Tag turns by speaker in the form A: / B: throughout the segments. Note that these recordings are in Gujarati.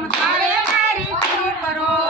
A: સંભાળે મારી કરો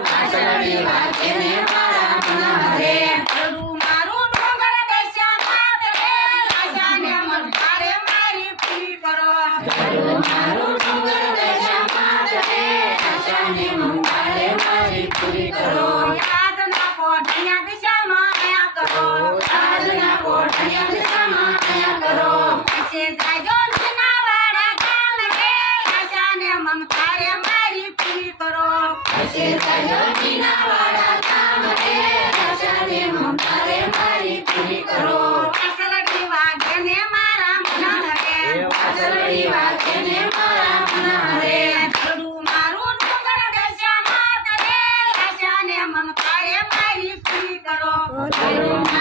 A: વાસણની વાતે ને મારા મન હરે
B: પ્રભુ મારું
A: ડોંગર
B: બેસ્યા માત રે આશાને મન પારે
A: મારી પૂરી કરો
B: પ્રભુ મારું
A: ડોંગર
B: બેસ્યા માત રે આશાને
A: મન પારે
B: મારી પૂરી કરો
A: યાદ
B: નાખો દયા દિશામાં આયા કરો. Hallelujah.